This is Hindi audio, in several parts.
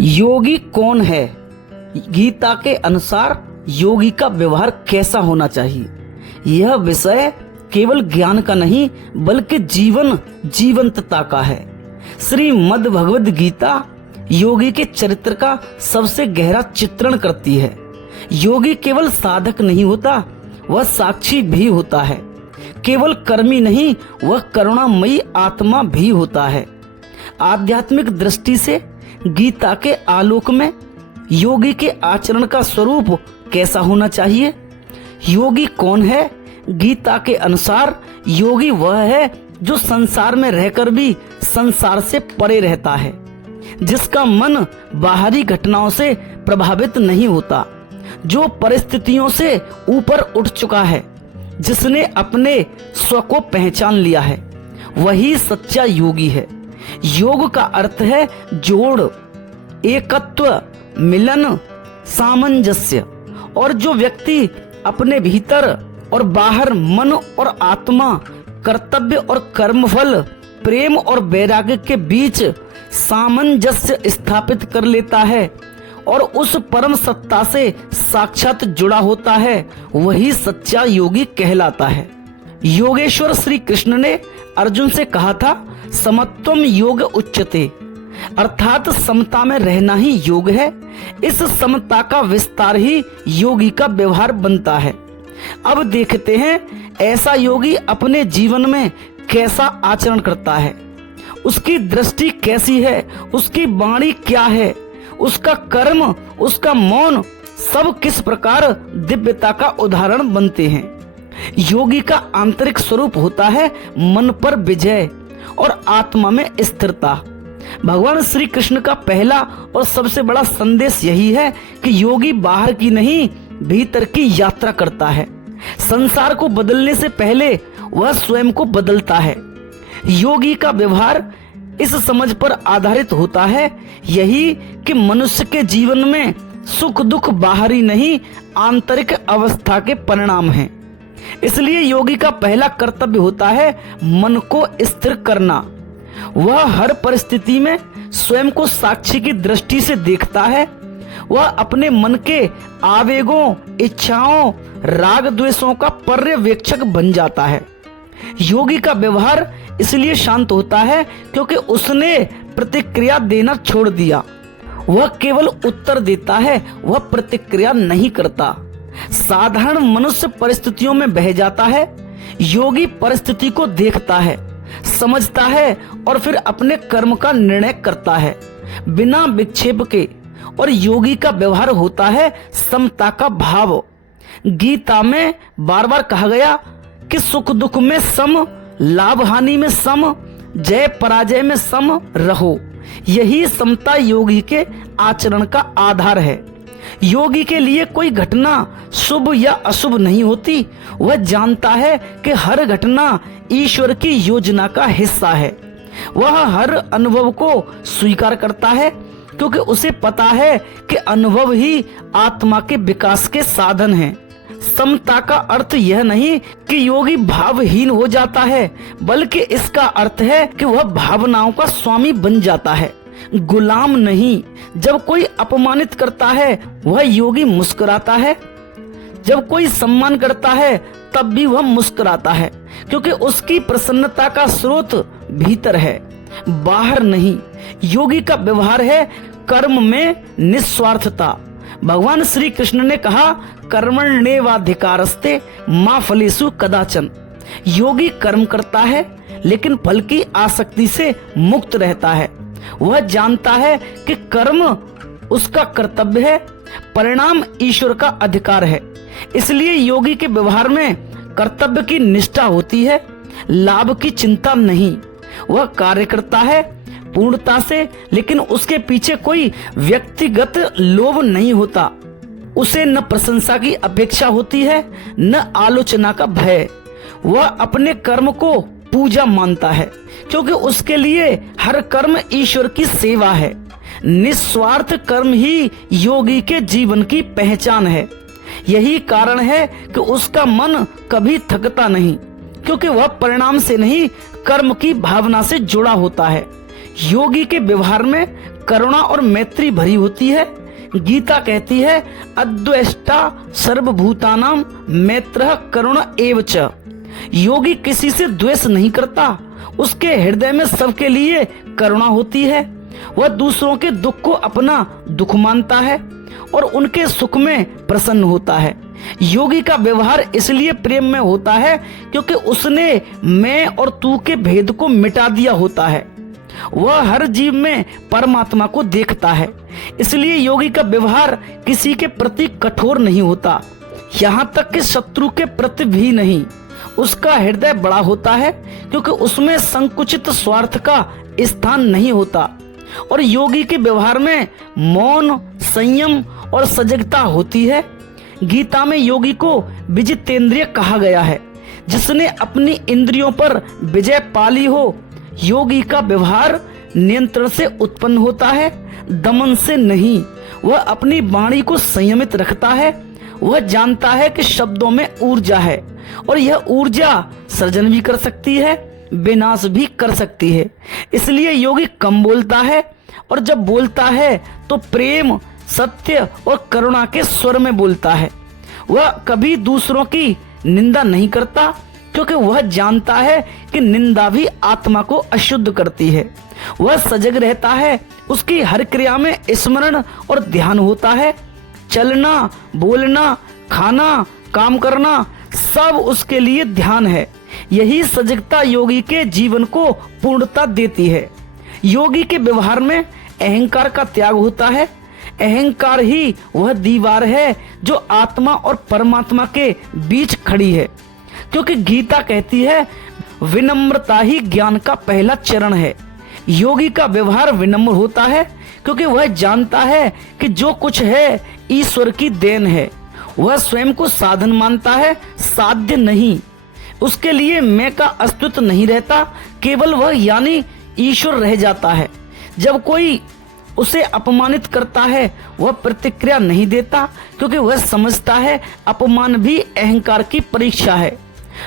योगी कौन है? गीता के अनुसार योगी का व्यवहार कैसा होना चाहिए? यह विषय केवल ज्ञान का नहीं बल्कि जीवंतता का है। श्रीमद् भगवद गीता योगी के चरित्र का सबसे गहरा चित्रण करती है। योगी केवल साधक नहीं होता, वह साक्षी भी होता है। केवल कर्मी नहीं, वह करुणामयी आत्मा भी होता है। आध्यात्मिक दृष्टि से गीता के आलोक में योगी के आचरण का स्वरूप कैसा होना चाहिए? योगी कौन है? गीता के अनुसार योगी वह है जो संसार में रहकर भी संसार से परे रहता है, जिसका मन बाहरी घटनाओं से प्रभावित नहीं होता, जो परिस्थितियों से ऊपर उठ चुका है, जिसने अपने स्व को पहचान लिया है, वही सच्चा योगी है। योग का अर्थ है जोड़, एकत्व, मिलन, सामंजस्य। और जो व्यक्ति अपने भीतर और बाहर, मन और आत्मा, कर्तव्य और कर्मफल, प्रेम और वैराग्य के बीच सामंजस्य स्थापित कर लेता है और उस परम सत्ता से साक्षात जुड़ा होता है, वही सच्चा योगी कहलाता है। योगेश्वर श्री कृष्ण ने अर्जुन से कहा था, समत्वम योग उच्यते, अर्थात समता में रहना ही योग है। इस समता का विस्तार ही योगी का व्यवहार बनता है। अब देखते हैं ऐसा योगी अपने जीवन में कैसा आचरण करता है, उसकी दृष्टि कैसी है, उसकी वाणी क्या है, उसका कर्म, उसका मौन, सब किस प्रकार दिव्यता का उदाहरण बनते हैं। योगी का आंतरिक स्वरूप होता है मन पर विजय और आत्मा में स्थिरता। भगवान श्री कृष्ण का पहला और सबसे बड़ा संदेश यही है कि योगी बाहर की नहीं भीतर की यात्रा करता है। संसार को बदलने से पहले वह स्वयं को बदलता है। योगी का व्यवहार इस समझ पर आधारित होता है यही कि मनुष्य के जीवन में सुख दुख बाहरी नहीं आंतरिक अवस्था के परिणाम हैं। इसलिए योगी का पहला कर्तव्य होता है मन को स्थिर करना। वह हर परिस्थिति में स्वयं को साक्षी की दृष्टि से देखता है। वह अपने मन के आवेगों, इच्छाओं, राग द्वेषों का पर्यवेक्षक बन जाता है। योगी का व्यवहार इसलिए शांत होता है क्योंकि उसने प्रतिक्रिया देना छोड़ दिया। वह केवल उत्तर देता है, वह प्रतिक्रिया नहीं करता। साधारण मनुष्य परिस्थितियों में बह जाता है। योगी परिस्थिति को देखता है, समझता है और फिर अपने कर्म का निर्णय करता है बिना विक्षेप के। और योगी का व्यवहार होता है समता का भाव। गीता में बार बार कहा गया कि सुख दुख में सम, लाभ हानि में सम, जय पराजय में सम रहो। यही समता योगी के आचरण का आधार है। योगी के लिए कोई घटना शुभ या अशुभ नहीं होती। वह जानता है कि हर घटना ईश्वर की योजना का हिस्सा है। वह हर अनुभव को स्वीकार करता है क्योंकि उसे पता है कि अनुभव ही आत्मा के विकास के साधन हैं। समता का अर्थ यह नहीं कि योगी भावहीन हो जाता है, बल्कि इसका अर्थ है कि वह भावनाओं का स्वामी बन जाता है, गुलाम नहीं। जब कोई अपमानित करता है वह योगी मुस्कुराता है। जब कोई सम्मान करता है तब भी वह मुस्कुराता है, क्योंकि उसकी प्रसन्नता का स्रोत भीतर है, बाहर नहीं। योगी का व्यवहार है कर्म में निस्वार्थता। भगवान श्री कृष्ण ने कहा, कर्मण्येवाधिकारस्ते मा फलेषु कदाचन। योगी कर्म करता है लेकिन फल की आसक्ति से मुक्त रहता है। वह जानता है कि कर्म उसका कर्तव्य है, परिणाम ईश्वर का अधिकार है। इसलिए योगी के व्यवहार में कर्तव्य की निष्ठा होती है, लाभ की चिंता नहीं। वह कार्य करता है पूर्णता से, लेकिन उसके पीछे कोई व्यक्तिगत लोभ नहीं होता। उसे न प्रशंसा की अपेक्षा होती है, न आलोचना का भय। वह अपने कर्म को पूजा मानता है, क्योंकि उसके लिए हर कर्म ईश्वर की सेवा है। निस्वार्थ कर्म ही योगी के जीवन की पहचान है। यही कारण है कि उसका मन कभी थकता नहीं, क्योंकि वह परिणाम से नहीं कर्म की भावना से जुड़ा होता है। योगी के व्यवहार में करुणा और मैत्री भरी होती है। गीता कहती है अद्वेष्टा सर्वभूतानां मैत्रः करुण एव च। योगी किसी से द्वेष नहीं करता, उसके हृदय में सबके लिए करुणा होती है। वह दूसरों के दुख को अपना दुख मानता है और उनके सुख में प्रसन्न होता है। योगी का व्यवहार इसलिए प्रेम में होता है क्योंकि उसने मैं और तू के भेद को मिटा दिया होता है। वह हर जीव में परमात्मा को देखता है, इसलिए योगी का व्यवहार किसी के प्रति कठोर नहीं होता, यहाँ तक कि शत्रु के प्रति भी नहीं। उसका हृदय बड़ा होता है क्योंकि उसमें संकुचित स्वार्थ का स्थान नहीं होता। और योगी के व्यवहार में मौन, संयम और सजगता होती है। गीता में योगी को विजितेंद्रिय कहा गया है, जिसने अपनी इंद्रियों पर विजय पाली हो। योगी का व्यवहार नियंत्रण से उत्पन्न होता है, दमन से नहीं। वह अपनी वाणी को संयमित रखता है। वह जानता है कि शब्दों में ऊर्जा है और यह ऊर्जा सृजन भी कर सकती है, विनाश भी कर सकती है। इसलिए योगी कम बोलता है और जब बोलता है तो प्रेम, सत्य और करुणा के स्वर में बोलता है। वह कभी दूसरों की निंदा नहीं करता क्योंकि वह जानता है कि निंदा भी आत्मा को अशुद्ध करती है। वह सजग रहता है, उसकी हर क्रिया में स्मरण और ध्यान होता है। चलना, बोलना, खाना, काम करना सब उसके लिए ध्यान है। यही सजगता योगी के जीवन को पूर्णता देती है। योगी के व्यवहार में अहंकार का त्याग होता है। अहंकार ही वह दीवार है जो आत्मा और परमात्मा के बीच खड़ी है, क्योंकि गीता कहती है विनम्रता ही ज्ञान का पहला चरण है। योगी का व्यवहार विनम्र होता है क्योंकि वह जानता है कि जो कुछ है ईश्वर की देन है। वह स्वयं को साधन मानता है, साध्य नहीं। उसके लिए मैं का अस्तित्व नहीं रहता, केवल वह यानी ईश्वर रह जाता है। जब कोई उसे अपमानित करता है वह प्रतिक्रिया नहीं देता क्योंकि वह समझता है अपमान भी अहंकार की परीक्षा है।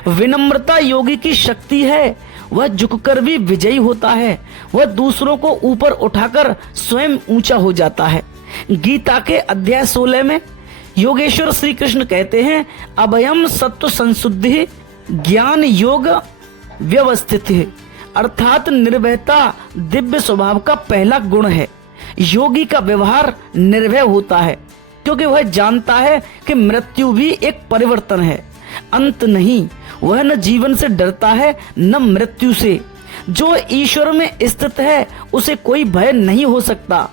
विनम्रता योगी की शक्ति है। वह झुककर भी विजयी होता है। वह दूसरों को ऊपर उठाकर स्वयं ऊंचा हो जाता है। गीता के अध्याय 16 में योगेश्वर श्री कृष्ण कहते हैं अभयम सत्व संशुद्धि ज्ञान योग व्यवस्थित है, अर्थात निर्भयता दिव्य स्वभाव का पहला गुण है। योगी का व्यवहार निर्भय होता है क्योंकि वह जानता है कि मृत्यु भी एक परिवर्तन है, अंत नहीं। वह न जीवन से डरता है न मृत्यु से। जो ईश्वर में स्थित है उसे कोई भय नहीं हो सकता।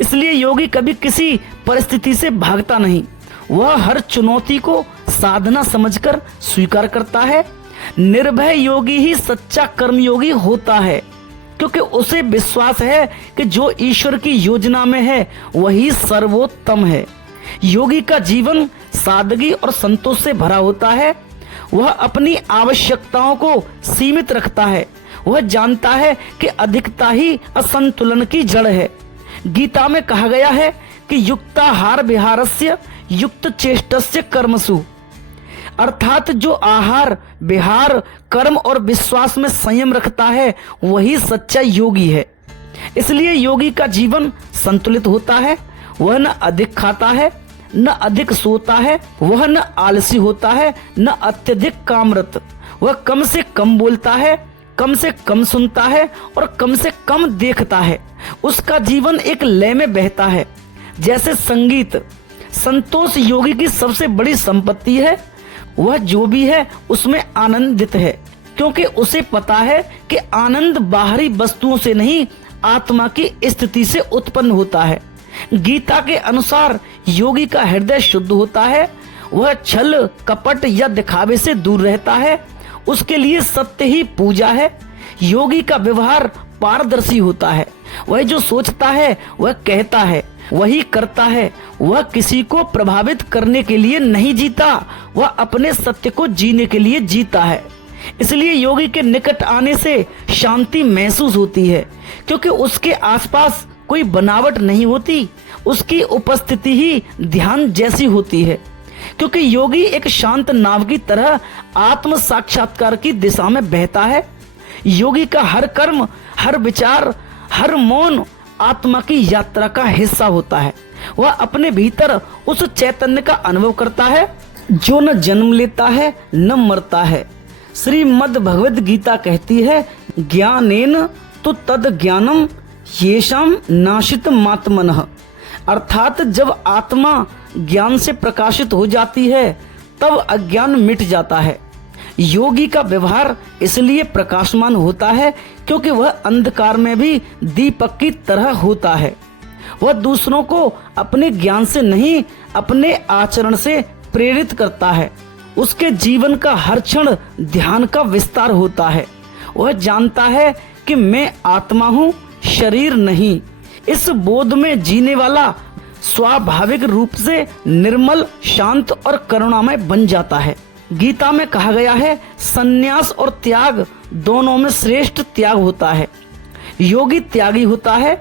इसलिए योगी कभी किसी परिस्थिति से भागता नहीं। वह हर चुनौती को साधना समझकर स्वीकार करता है। निर्भय योगी ही सच्चा कर्मयोगी होता है क्योंकि उसे विश्वास है कि जो ईश्वर की योजना में है वही सर्वोत्तम है। योगी का जीवन सादगी और संतोष से भरा होता है। वह अपनी आवश्यकताओं को सीमित रखता है। वह जानता है कि अधिकता ही असंतुलन की जड़ है। गीता में कहा गया है कि युक्ताहार विहारस्य युक्त चेष्टस्य कर्मसु, अर्थात जो आहार, विहार, कर्म और विश्वास में संयम रखता है वही सच्चा योगी है। इसलिए योगी का जीवन संतुलित होता है। वह न अधिक खाता है न अधिक सोता है, वह न आलसी होता है न अत्यधिक कामरत। वह कम से कम बोलता है, कम से कम सुनता है और कम से कम देखता है। उसका जीवन एक लय में बहता है जैसे संगीत। संतोष योगी की सबसे बड़ी संपत्ति है। वह जो भी है उसमें आनंदित है क्योंकि उसे पता है कि आनंद बाहरी वस्तुओं से नहीं आत्मा की स्थिति से उत्पन्न होता है। गीता के अनुसार योगी का हृदय शुद्ध होता है। वह छल, कपट या दिखावे से दूर रहता है। उसके लिए सत्य ही पूजा है। योगी का व्यवहार पारदर्शी होता है। वह जो सोचता है वह कहता है, वही करता है। वह किसी को प्रभावित करने के लिए नहीं जीता, वह अपने सत्य को जीने के लिए जीता है। इसलिए योगी के निकट आने से शांति महसूस होती है क्योंकि उसके आसपास कोई बनावट नहीं होती। उसकी उपस्थिति ही ध्यान जैसी होती है क्योंकि योगी एक शांत नाव की तरह आत्म साक्षात्कार की दिशा में बहता है। योगी का हर कर्म, हर विचार, हर मौन आत्मा की यात्रा का हिस्सा होता है। वह अपने भीतर उस चैतन्य का अनुभव करता है जो न जन्म लेता है न मरता है। श्रीमद् भगवद गीता कहती है, ज्ञानेन तो तद ज्ञानम येषाम नाशित मात्मनः। अर्थात जब आत्मा ज्ञान से प्रकाशित हो जाती है तब अज्ञान मिट जाता है। योगी का व्यवहार इसलिए प्रकाशमान होता है क्योंकि वह अंधकार में भी दीपक की तरह होता है। वह दूसरों को अपने ज्ञान से नहीं, अपने आचरण से प्रेरित करता है। उसके जीवन का हर क्षण ध्यान का विस्तार होता है। वह जानता है कि मैं आत्मा हूँ, शरीर नहीं। इस बोध में जीने वाला स्वाभाविक रूप से निर्मल, शांत और करुणामय बन जाता है। गीता में कहा गया है, संन्यास और त्याग दोनों में श्रेष्ठ त्याग होता है। योगी त्यागी होता है,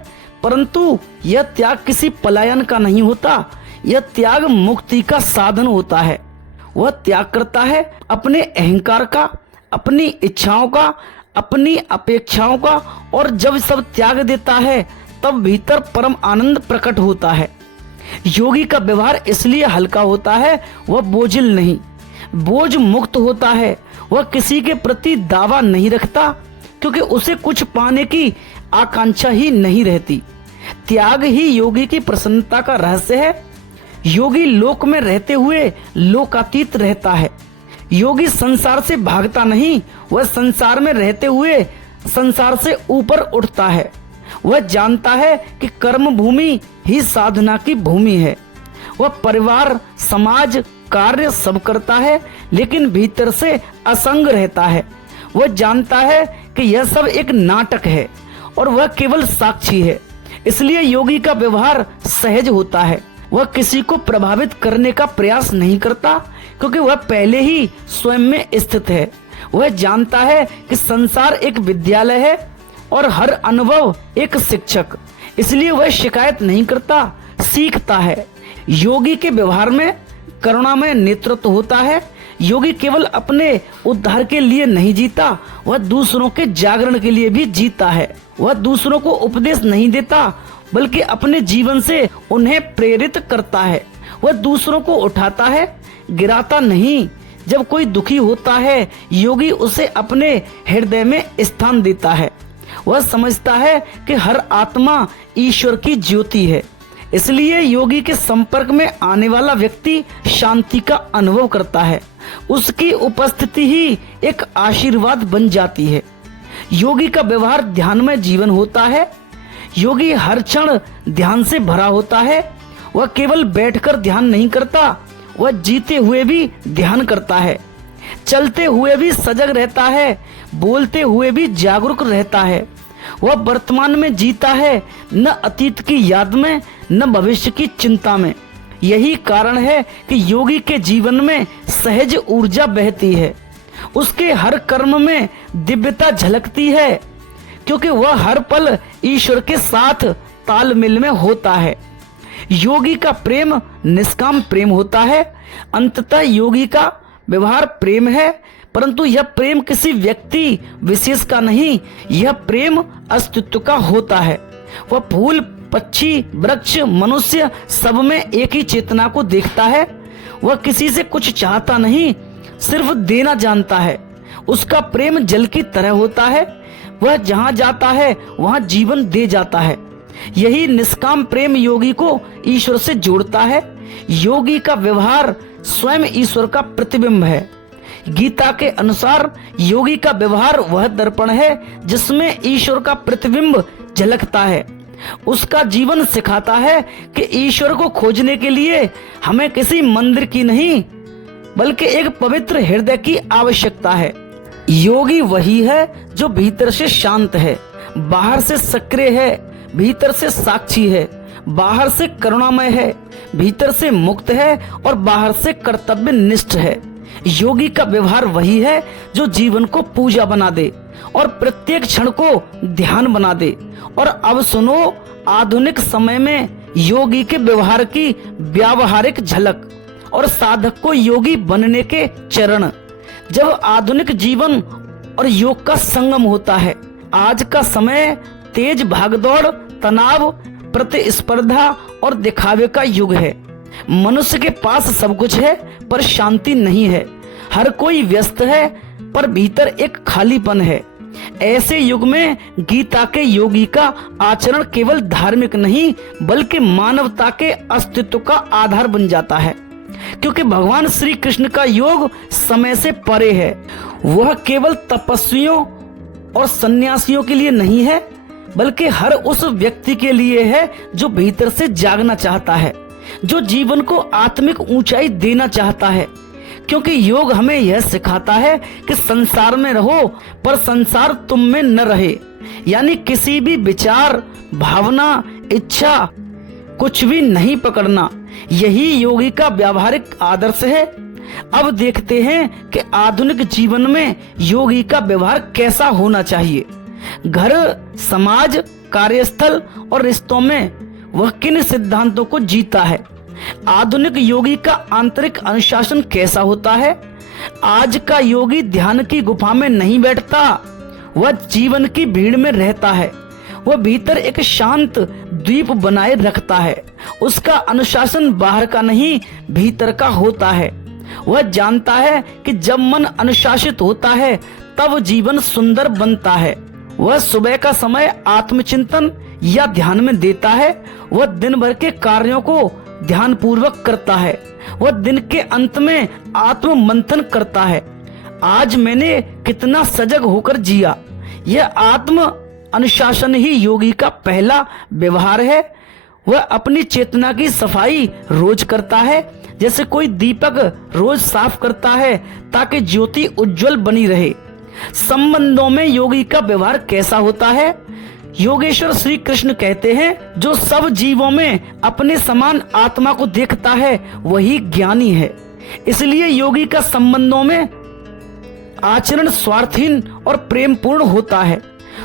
परंतु यह त्याग किसी पलायन का नहीं होता। यह त्याग मुक्ति का साधन होता है। वह त्याग करता है अपने अहंकार का, अपनी इच्छाओं का, अपनी अपेक्षाओं का, और जब सब त्याग देता है तब भीतर परम आनंद प्रकट होता है। योगी का व्यवहार इसलिए हल्का होता है, वह बोझिल नहीं, बोझ मुक्त होता है। वह किसी के प्रति दावा नहीं रखता क्योंकि उसे कुछ पाने की आकांक्षा ही नहीं रहती। त्याग ही योगी की प्रसन्नता का रहस्य है। योगी लोक में रहते हुए लोकातीत रहता है। योगी संसार से भागता नहीं, वह संसार में रहते हुए संसार से ऊपर उठता है। वह जानता है कि कर्म भूमि ही साधना की भूमि है। वह परिवार, समाज, कार्य सब करता है लेकिन भीतर से असंग रहता है। वह जानता है कि यह सब एक नाटक है और वह केवल साक्षी है। इसलिए योगी का व्यवहार सहज होता है। वह किसी को प्रभावित करने का प्रयास नहीं करता क्योंकि वह पहले ही स्वयं में स्थित है। वह जानता है कि संसार एक विद्यालय है और हर अनुभव एक शिक्षक। इसलिए वह शिकायत नहीं करता, सीखता है। योगी के व्यवहार में करुणामय नेतृत्व होता है। योगी केवल अपने उद्धार के लिए नहीं जीता, वह दूसरों के जागरण के लिए भी जीता है। वह दूसरों को उपदेश नहीं देता बल्कि अपने जीवन से उन्हें प्रेरित करता है। वह दूसरों को उठाता है, गिराता नहीं। जब कोई दुखी होता है, योगी उसे अपने हृदय में स्थान देता है। वह समझता है कि हर आत्मा ईश्वर की ज्योति है। इसलिए योगी के संपर्क में आने वाला व्यक्ति शांति का अनुभव करता है। उसकी उपस्थिति ही एक आशीर्वाद बन जाती है। योगी का व्यवहार ध्यानमय जीवन होता है। योगी हर क्षण ध्यान से भरा होता है। वह केवल बैठकर ध्यान नहीं करता, वह जीते हुए भी ध्यान करता है। चलते हुए भी सजग रहता है, बोलते हुए भी जागरूक रहता है। वह वर्तमान में जीता है, न अतीत की याद में न भविष्य की चिंता में। यही कारण है कि योगी के जीवन में सहज ऊर्जा बहती है। उसके हर कर्म में दिव्यता झलकती है क्योंकि वह हर पल ईश्वर के साथ तालमेल में होता है। योगी का प्रेम निष्काम प्रेम होता है। अंततः योगी का व्यवहार प्रेम है, परंतु यह प्रेम किसी व्यक्ति विशेष का नहीं, यह प्रेम अस्तित्व का होता है। वह फूल, पक्षी, वृक्ष, मनुष्य सब में एक ही चेतना को देखता है। वह किसी से कुछ चाहता नहीं, सिर्फ देना जानता है। उसका प्रेम जल की तरह होता है। वह जहाँ जाता है वहाँ जीवन दे जाता है। यही निष्काम प्रेम योगी को ईश्वर से जोड़ता है। योगी का व्यवहार स्वयं ईश्वर का प्रतिबिंब है। गीता के अनुसार योगी का व्यवहार वह दर्पण है जिसमें ईश्वर का प्रतिबिंब झलकता है। उसका जीवन सिखाता है कि ईश्वर को खोजने के लिए हमें किसी मंदिर की नहीं बल्कि एक पवित्र हृदय की आवश्यकता है। योगी वही है जो भीतर से शांत है, बाहर से सक्रिय है, भीतर से साक्षी है, बाहर से करुणामय है, भीतर से मुक्त है और बाहर से कर्तव्य निष्ठ है। योगी का व्यवहार वही है जो जीवन को पूजा बना दे और प्रत्येक क्षण को ध्यान बना दे। और अब सुनो आधुनिक समय में योगी के व्यवहार की व्यावहारिक झलक और साधक को योगी बनने के चरण। जब आधुनिक जीवन और योग का संगम होता है। आज का समय तेज भागदौड़, तनाव, प्रतिस्पर्धा और दिखावे का युग है। मनुष्य के पास सब कुछ है पर शांति नहीं है। हर कोई व्यस्त है पर भीतर एक खालीपन है। ऐसे युग में गीता के योगी का आचरण केवल धार्मिक नहीं बल्कि मानवता के अस्तित्व का आधार बन जाता है, क्योंकि भगवान श्री कृष्ण का योग समय से परे है। वह केवल तपस्वियों और सन्यासियों के लिए नहीं है बल्कि हर उस व्यक्ति के लिए है जो भीतर से जागना चाहता है, जो जीवन को आत्मिक ऊंचाई देना चाहता है। क्योंकि योग हमें यह सिखाता है कि संसार में रहो पर संसार तुम में न रहे, यानी किसी भी विचार, भावना, इच्छा कुछ भी नहीं पकड़ना। यही योगी का व्यावहारिक आदर्श है। अब देखते हैं कि आधुनिक जीवन में योगी का व्यवहार कैसा होना चाहिए। घर, समाज, कार्यस्थल और रिश्तों में वह किन सिद्धांतों को जीता है। आधुनिक योगी का आंतरिक अनुशासन कैसा होता है। आज का योगी ध्यान की गुफा में नहीं बैठता, वह जीवन की भीड़ में रहता है। वह भीतर एक शांत द्वीप बनाए रखता है। उसका अनुशासन बाहर का नहीं भीतर का होता है। वह जानता है कि जब मन अनुशासित होता है तब जीवन सुंदर बनता है। वह सुबह का समय आत्मचिंतन या ध्यान में देता है। वह दिन भर के कार्यों को ध्यान पूर्वक करता है। वह दिन के अंत में आत्म मंथन करता है, आज मैंने कितना सजग होकर जिया। यह आत्म अनुशासन ही योगी का पहला व्यवहार है। वह अपनी चेतना की सफाई रोज करता है, जैसे कोई दीपक रोज साफ करता है ताकि ज्योति उज्जवल बनी रहे। संबंधों में योगी का व्यवहार कैसा होता है। योगेश्वर श्री कृष्ण कहते हैं, जो सब जीवों में अपने समान आत्मा को देखता है वही ज्ञानी है। इसलिए योगी का संबंधों में आचरण स्वार्थहीन और प्रेम पूर्ण होता है।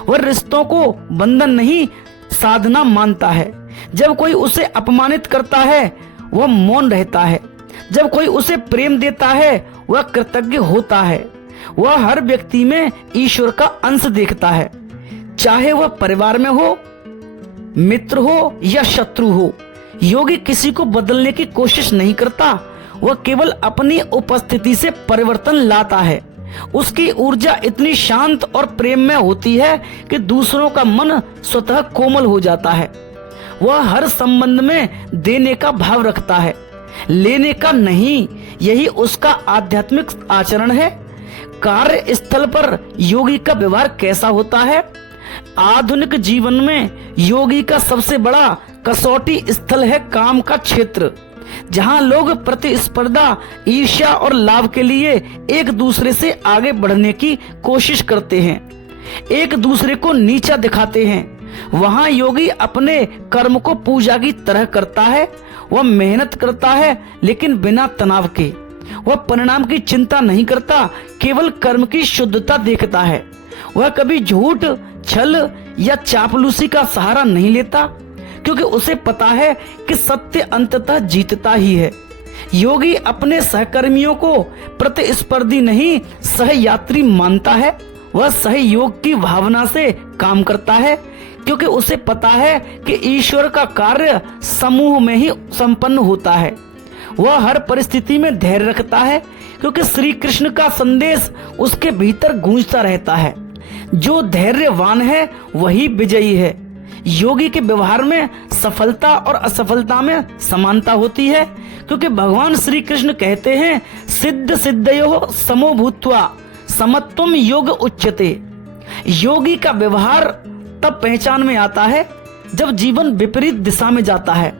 वह रिश्तों को बंधन नहीं साधना मानता है। जब कोई उसे अपमानित करता है वह मौन रहता है। जब कोई उसे प्रेम देता है वह कृतज्ञ होता है। वह हर व्यक्ति में ईश्वर का अंश देखता है, चाहे वह परिवार में हो, मित्र हो या शत्रु हो। योगी किसी को बदलने की कोशिश नहीं करता, वह केवल अपनी उपस्थिति से परिवर्तन लाता है। उसकी ऊर्जा इतनी शांत और प्रेम में होती है कि दूसरों का मन स्वतः कोमल हो जाता है। वह हर संबंध में देने का भाव रखता है, लेने का नहीं। यही उसका आध्यात्मिक आचरण है। कार्य स्थल पर योगी का व्यवहार कैसा होता है। आधुनिक जीवन में योगी का सबसे बड़ा कसौटी स्थल है काम का क्षेत्र, जहां लोग प्रतिस्पर्धा, ईर्ष्या और लाभ के लिए एक दूसरे से आगे बढ़ने की कोशिश करते हैं, एक दूसरे को नीचा दिखाते हैं। वहां योगी अपने कर्म को पूजा की तरह करता है। वह मेहनत करता है लेकिन बिना तनाव के। वह परिणाम की चिंता नहीं करता, केवल कर्म की शुद्धता देखता है। वह कभी झूठ, छल या चापलूसी का सहारा नहीं लेता, क्योंकि उसे पता है कि सत्य अंततः जीतता ही है। योगी अपने सहकर्मियों को प्रतिस्पर्धी नहीं सहयात्री मानता है। वह सहयोग की भावना से काम करता है, क्योंकि उसे पता है कि ईश्वर का कार्य समूह में ही संपन्न होता है। वह हर परिस्थिति में धैर्य रखता है, क्योंकि श्री कृष्ण का संदेश उसके भीतर गूंजता रहता है। जो धैर्यवान है वही विजयी है। योगी के व्यवहार में सफलता और असफलता में समानता होती है, क्योंकि भगवान श्री कृष्ण कहते हैं, सिद्ध सिद्धयोः समो भूत्वा समत्वम योग उच्यते। योगी का व्यवहार तब पहचान में आता है जब जीवन विपरीत दिशा में जाता है।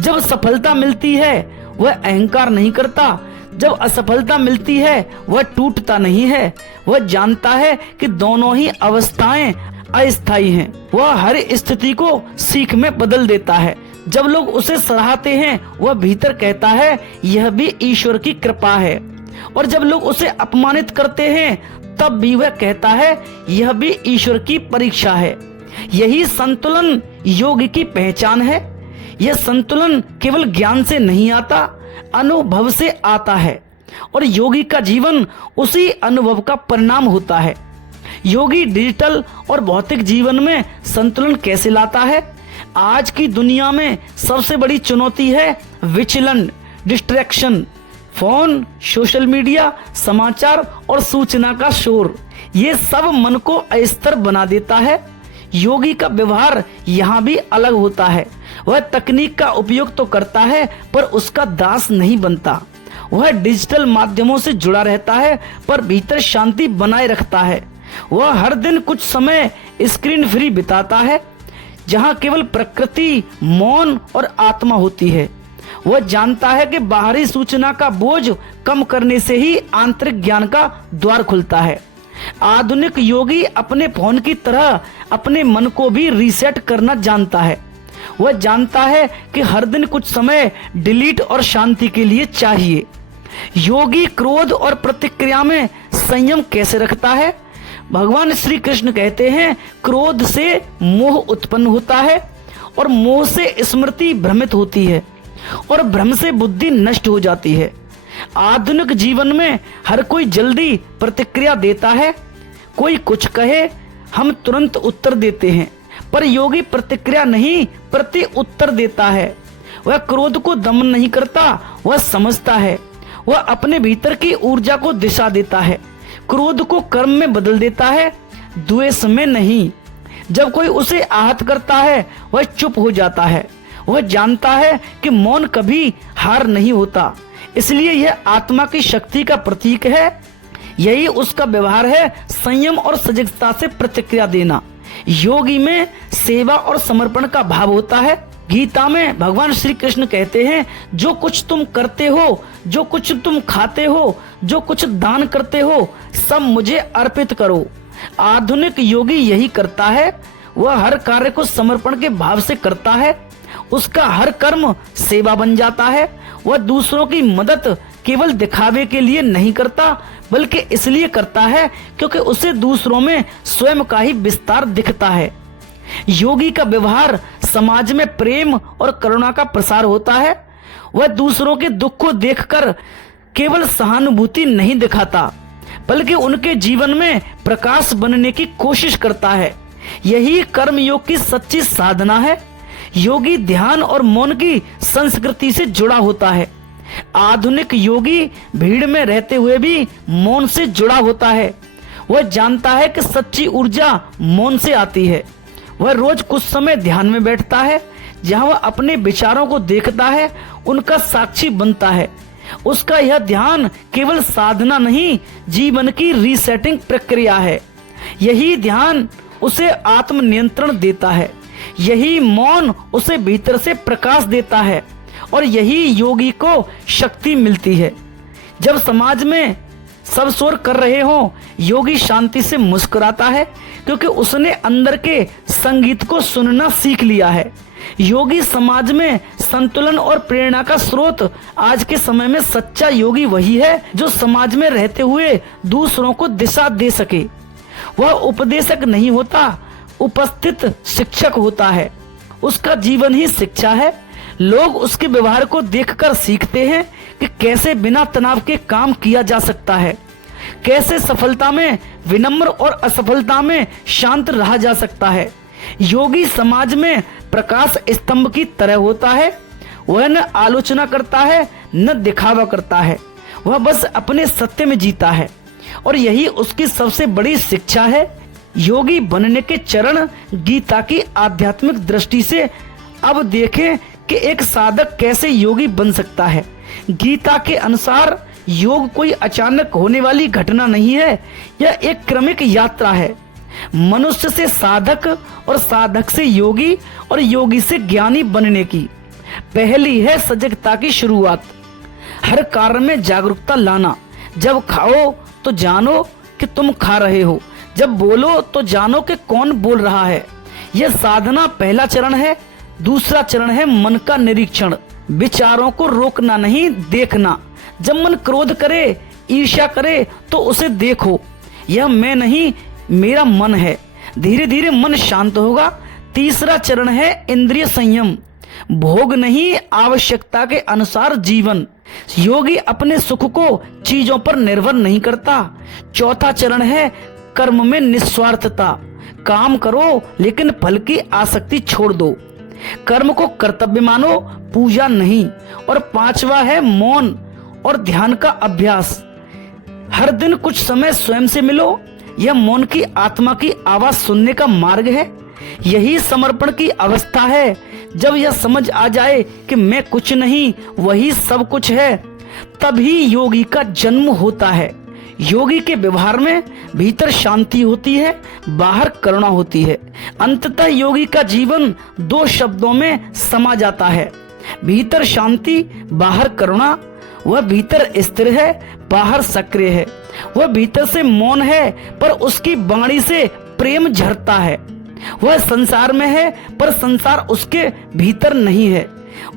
जब सफलता मिलती है वह अहंकार नहीं करता, जब असफलता मिलती है वह टूटता नहीं है। वह जानता है कि दोनों ही अवस्थाएं अस्थायी हैं। वह हर स्थिति को सीख में बदल देता है। जब लोग उसे सराहते हैं वह भीतर कहता है, यह भी ईश्वर की कृपा है। और जब लोग उसे अपमानित करते हैं तब भी वह कहता है, यह भी ईश्वर की परीक्षा है। यही संतुलन योगी की पहचान है। यह संतुलन केवल ज्ञान से नहीं आता, अनुभव से आता है, और योगी का जीवन उसी अनुभव का परिणाम होता है। योगी डिजिटल और भौतिक जीवन में संतुलन कैसे लाता है? आज की दुनिया में सबसे बड़ी चुनौती है विचलन, डिस्ट्रैक्शन। फोन, सोशल मीडिया, समाचार और सूचना का शोर, ये सब मन को अस्थिर बना देता है। योगी का व्यवहार यहाँ भी अलग होता है। वह तकनीक का उपयोग तो करता है पर उसका दास नहीं बनता। वह डिजिटल माध्यमों से जुड़ा रहता है पर भीतर शांति बनाए रखता है। वह हर दिन कुछ समय स्क्रीन फ्री बिताता है, जहाँ केवल प्रकृति, मौन और आत्मा होती है। वह जानता है कि बाहरी सूचना का बोझ कम करने से ही आंतरिक ज्ञान का द्वार खुलता है। आधुनिक योगी अपने फोन की तरह अपने मन को भी रीसेट करना जानता है। वह जानता है कि हर दिन कुछ समय डिलीट और शांति के लिए चाहिए। योगी क्रोध और प्रतिक्रिया में संयम कैसे रखता है? भगवान श्री कृष्ण कहते हैं, क्रोध से मोह उत्पन्न होता है और मोह से स्मृति भ्रमित होती है और भ्रम से बुद्धि नष्ट हो जाती है। आधुनिक जीवन में हर कोई जल्दी प्रतिक्रिया देता है। कोई कुछ कहे, हम तुरंत उत्तर देते हैं, पर योगी प्रतिक्रिया नहीं, प्रति उत्तर देता है। वह क्रोध को दमन नहीं करता, वह समझता है। वह अपने भीतर की ऊर्जा को दिशा देता है, क्रोध को कर्म में बदल देता है, द्वेष में नहीं। जब कोई उसे आहत करता है, वह चुप हो जाता है। वह जानता है कि मौन कभी हार नहीं होता, इसलिए यह आत्मा की शक्ति का प्रतीक है। यही उसका व्यवहार है, संयम और सजगता से प्रतिक्रिया देना। योगी में सेवा और समर्पण का भाव होता है। गीता में भगवान श्री कृष्ण कहते हैं, जो कुछ तुम करते हो, जो कुछ तुम खाते हो, जो कुछ दान करते हो, सब मुझे अर्पित करो। आधुनिक योगी यही करता है। वह हर कार्य को समर्पण के भाव से करता है। उसका हर कर्म सेवा बन जाता है। वह दूसरों की मदद केवल दिखावे के लिए नहीं करता, बल्कि इसलिए करता है क्योंकि उसे दूसरों में स्वयं का ही विस्तार दिखता है। योगी का व्यवहार समाज में प्रेम और करुणा का प्रसार होता है। वह दूसरों के दुख को देखकर केवल सहानुभूति नहीं दिखाता, बल्कि उनके जीवन में प्रकाश बनने की कोशिश करता है। यही कर्मयोग की सच्ची साधना है। योगी ध्यान और मौन की संस्कृति से जुड़ा होता है। आधुनिक योगी भीड़ में रहते हुए भी मौन से जुड़ा होता है। वह जानता है कि सच्ची ऊर्जा मौन से आती है। वह रोज कुछ समय ध्यान में बैठता है, जहां वह अपने विचारों को देखता है, उनका साक्षी बनता है। उसका यह ध्यान केवल साधना नहीं, जीवन की रीसेटिंग प्रक्रिया है। यही ध्यान उसे आत्म नियंत्रण देता है। यही मौन उसे भीतर से प्रकाश देता है और यही योगी को शक्ति मिलती है। जब समाज में सब शोर कर रहे हो, योगी शांति से मुस्कुराता है, क्योंकि उसने अंदर के संगीत को सुनना सीख लिया है। योगी समाज में संतुलन और प्रेरणा का स्रोत। आज के समय में सच्चा योगी वही है जो समाज में रहते हुए दूसरों को दिशा दे सके। वह उपदेशक नहीं होता, उपस्थित शिक्षक होता है। उसका जीवन ही शिक्षा है। लोग उसके व्यवहार को देखकर सीखते हैं कि कैसे बिना तनाव के काम किया जा सकता है, कैसे सफलता में विनम्र और असफलता में शांत रहा जा सकता है। योगी समाज में प्रकाश स्तंभ की तरह होता है। वह न आलोचना करता है, न दिखावा करता है। वह बस अपने सत्य में जीता है और यही उसकी सबसे बड़ी शिक्षा है। योगी बनने के चरण गीता की आध्यात्मिक दृष्टि से अब देखें कि एक साधक कैसे योगी बन सकता है। गीता के अनुसार योग कोई अचानक होने वाली घटना नहीं है, यह एक क्रमिक यात्रा है। मनुष्य से साधक और साधक से योगी और योगी से ज्ञानी बनने की पहली है सजगता की शुरुआत। हर कार्य में जागरूकता लाना। जब खाओ तो जानो कि तुम खा रहे हो, जब बोलो तो जानो कि कौन बोल रहा है। यह साधना पहला चरण है। दूसरा चरण है मन का निरीक्षण। विचारों को रोकना नहीं, देखना। जब मन क्रोध करे, ईर्ष्या करे, तो उसे देखो, यह मैं नहीं, मेरा मन है। धीरे धीरे मन शांत होगा। तीसरा चरण है इंद्रिय संयम। भोग नहीं, आवश्यकता के अनुसार जीवन। योगी अपने सुख को चीजों पर निर्भर नहीं करता। चौथा चरण है कर्म में निस्वार्थता, काम करो लेकिन फल की आसक्ति छोड़ दो, कर्म को कर्तव्य मानो, पूजा नहीं। और 5वां है मौन और ध्यान का अभ्यास। हर दिन कुछ समय स्वयं से मिलो। यह मौन की आत्मा की आवाज सुनने का मार्ग है। यही समर्पण की अवस्था है। जब यह समझ आ जाए कि मैं कुछ नहीं, वही सब कुछ है, तभी योगी का जन्म होता है। योगी के व्यवहार में भीतर शांति होती है, बाहर करुणा होती है। अंततः योगी का जीवन 2 शब्दों में समा जाता है, भीतर शांति, बाहर करुणा। वह भीतर स्थिर है, बाहर सक्रिय है। वह भीतर से मौन है, पर उसकी वाणी से प्रेम झरता है। वह संसार में है, पर संसार उसके भीतर नहीं है।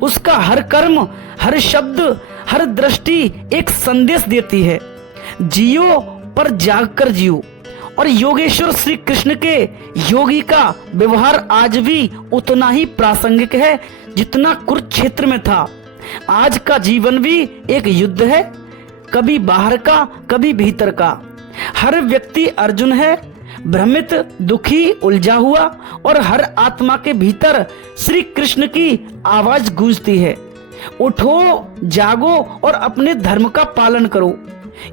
उसका हर कर्म, हर शब्द, हर दृष्टि एक संदेश देती है, जियो पर जागकर जियो। और योगेश्वर श्री कृष्ण के योगी का व्यवहार आज भी उतना ही प्रासंगिक है जितना कुरुक्षेत्र में था। आज का जीवन भी एक युद्ध है, कभी बाहर का, कभी भीतर का। हर व्यक्ति अर्जुन है, भ्रमित, दुखी, उलझा हुआ, और हर आत्मा के भीतर श्री कृष्ण की आवाज गूंजती है, उठो, जागो और अपने धर्म का पालन करो।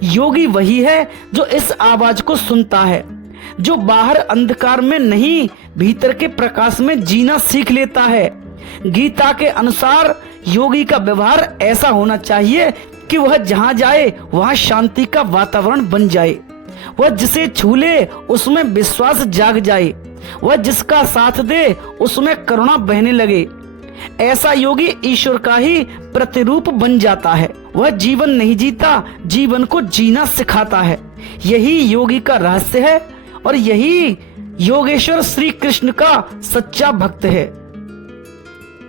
योगी वही है जो इस आवाज को सुनता है, जो बाहर अंधकार में नहीं, भीतर के प्रकाश में जीना सीख लेता है। गीता के अनुसार योगी का व्यवहार ऐसा होना चाहिए कि वह जहाँ जाए वहाँ शांति का वातावरण बन जाए। वह जिसे छू ले उसमें विश्वास जाग जाए। वह जिसका साथ दे उसमें करुणा बहने लगे। ऐसा योगी ईश्वर का ही प्रतिरूप बन जाता है। वह जीवन नहीं जीता, जीवन को जीना सिखाता है। यही योगी का रहस्य है और यही योगेश्वर श्री कृष्ण का सच्चा भक्त है।